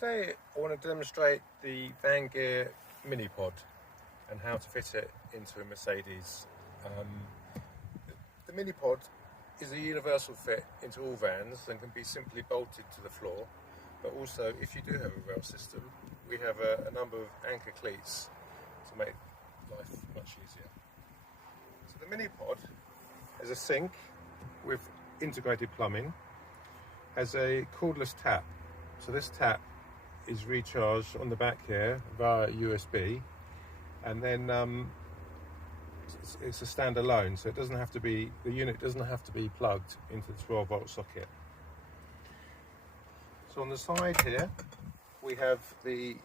Today I want to demonstrate the Vangear Mini-Pod and how to fit it into a Mercedes. The Mini-Pod is a universal fit into all vans and can be simply bolted to the floor, but also if you do have a rail system, we have a number of anchor cleats to make life much easier. So the Mini-Pod has a sink with integrated plumbing, has a cordless tap. So this tap is recharged on the back here via USB, and then it's a standalone, so it doesn't have to be, the unit doesn't have to be plugged into the 12-volt socket. So on the side here we have the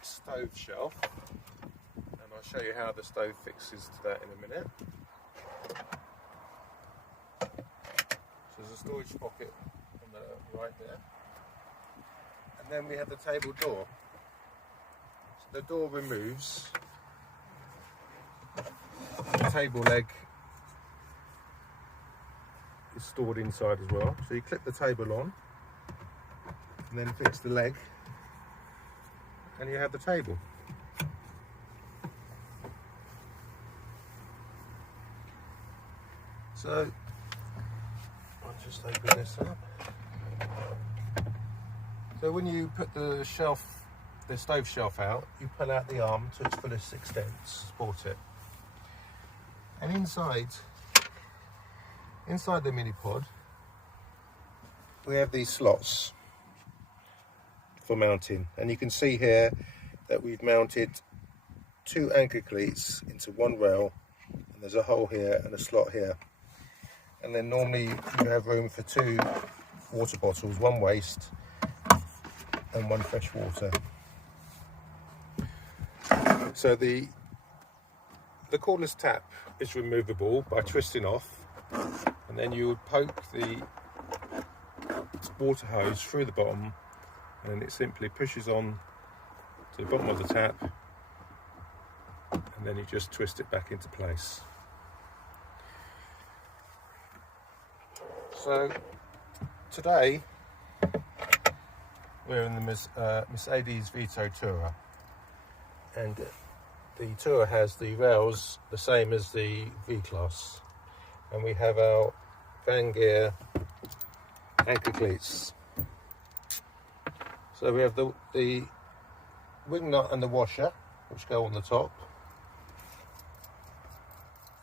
stove shelf, and I'll show you how the stove fixes to that in a minute. So there's a storage pocket on the right there. And then we have the table door. So the door removes. The table leg is stored inside as well. So you clip the table on and then fix the leg and you have the table. So I'll just open this up. So when you put the stove shelf out, you pull out the arm to its fullest extent to support it. And inside the Mini-Pod, we have these slots for mounting. And you can see here that we've mounted 2 anchor cleats into one rail, and there's a hole here and a slot here. And then normally you have room for 2 water bottles, 1 waste and 1 fresh water. So the cordless tap is removable by twisting off, and then you would poke the water hose through the bottom, and it simply pushes on to the bottom of the tap, and then you just twist it back into place. So today we're in the Mercedes Vito Tourer, and the Tourer has the rails the same as the V-Class, and we have our Vangear anchor cleats. So we have the wing nut and the washer, which go on the top,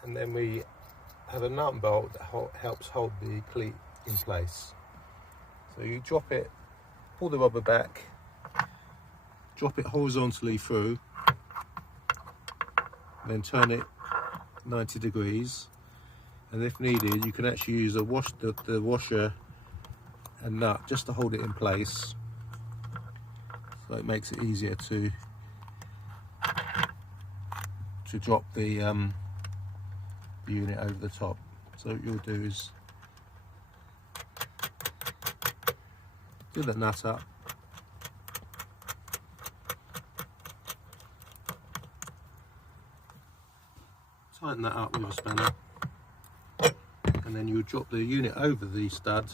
and then we have a nut and bolt that helps hold the cleat in place. So you drop it, pull the rubber back, drop it horizontally through, then turn it 90 degrees, and if needed you can actually use the washer and nut just to hold it in place, so it makes it easier to drop the unit over the top. So what you'll do is do the nut up, tighten that up with a spanner, and then you drop the unit over the stud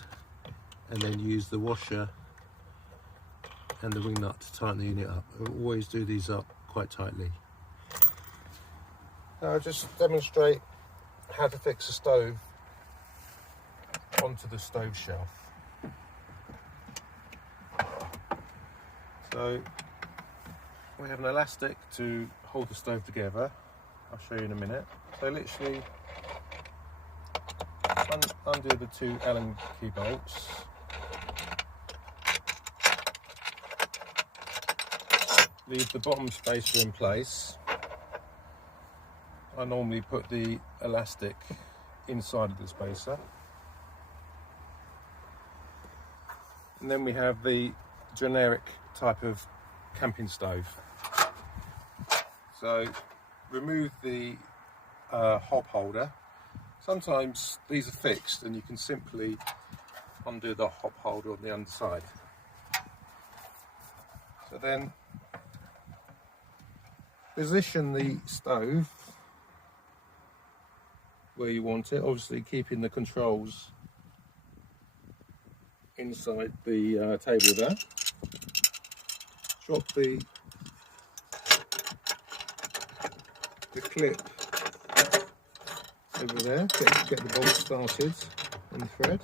and then use the washer and the wing nut to tighten the unit up. I always do these up quite tightly. Now I'll just demonstrate how to fix a stove onto the stove shelf. So we have an elastic to hold the stove together. I'll show you in a minute. So literally undo the 2 Allen key bolts, leave the bottom spacer in place. I normally put the elastic inside of the spacer, and then we have the generic type of camping stove. So remove the hob holder. Sometimes these are fixed and you can simply undo the hob holder on the underside. So then position the stove where you want it, obviously keeping the controls inside the table there. drop the clip over there, get the bolt started on the thread.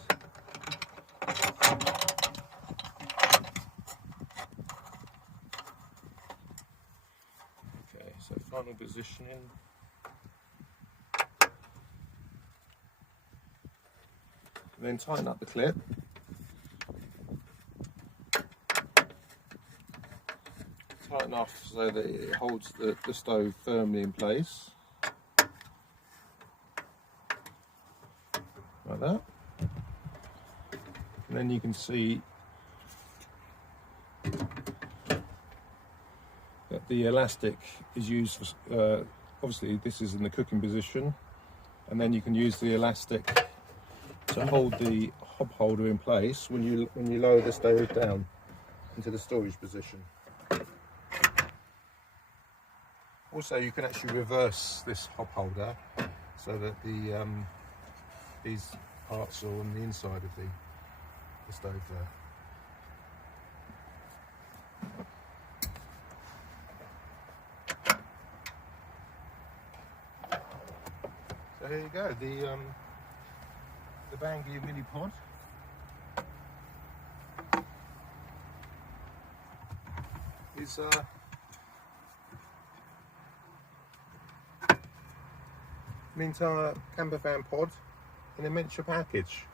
Okay, so final positioning. And then tighten up the clip. Tight enough so that it holds the stove firmly in place. Like that. And then you can see that the elastic is used for, obviously this is in the cooking position, and then you can use the elastic to hold the hob holder in place when you lower the stove down into the storage position. Also, you can actually reverse this hob holder so that these parts are on the inside of the stove there. So here you go, the Vangear Mini-Pod. Is an entire campervan pod in a miniature package.